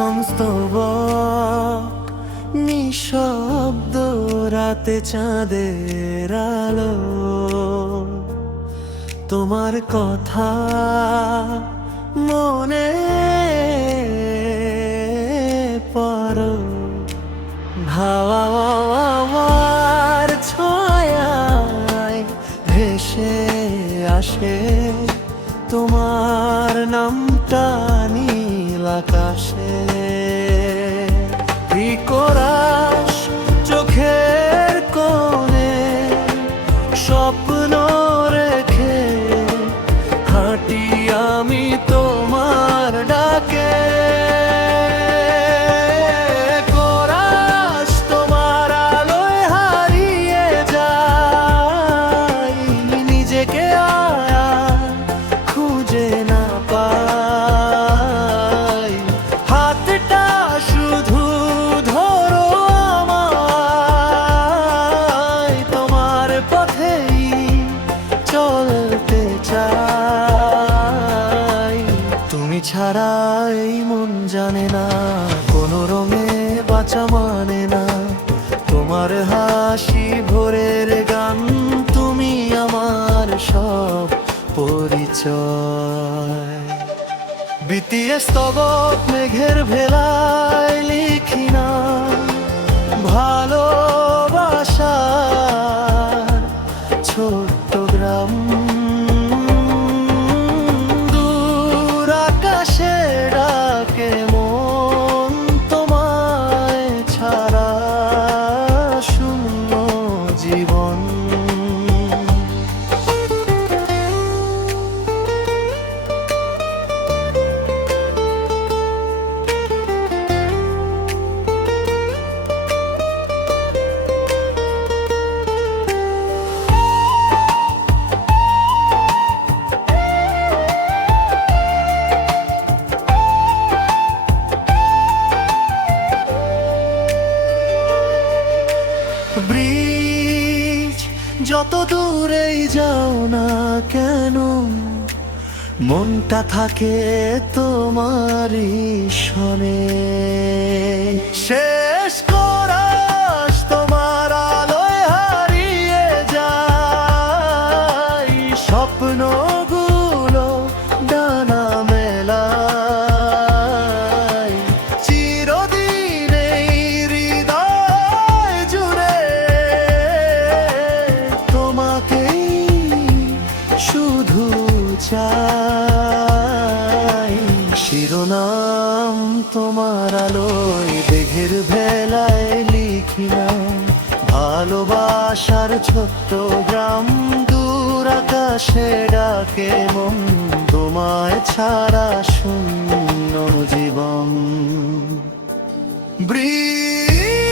প্রথম স্তবক নিঃশব্দ রাতে চাঁদের আলো, তোমার কথা মনে পড়ো, হাওয়ার ছায়ায় ভেসে আসে তোমার নামটা নীল আকাশে। কোরাস চোখের কোণে স্বপ্ন রেখে হাঁটি আমি তোমার ডাকে। কোরাস তোমার আলোয় হারিয়ে যাই, নিজেকে আর খুঁজে না পাই। হাতটা শুধু ধরো আমায়, তোমার পথেই চলতে চাই। তুমি ছাড়া এই মন জানে না, কোনো রঙে বাঁচা মানে না। তোমার হাসি ভোরের গান, তুমি আমার সব পরিচয়। বিটিএস স্তবক মেঘের ভেলায় লিখি না ভালোবাসার ছোট্ট গ্রাম। দূর আকাশে ডাকে মন, তোমায় ছাড়া শূন্য জীবন। ব্রিজ যত দূরেই যাও না কেন, মনটা থাকে তোমারই শনে। শেষ কোরাস তোমার আলোয় হারিয়ে যায়, স্বপ্নগুলো ডানা মেলায়। চিরদিন এই হৃদয় জুড়ে তোমাকেই শুধু চাই। শিরোনাম তোমার আলোয় মেঘের ভেলায় লিখিলাম ভালোবাসার ছোট্ট গ্রাম। দূর আকাশে ডাকে মন, তোমায় ছাড়া শূন্য জীবন। ব্রিজ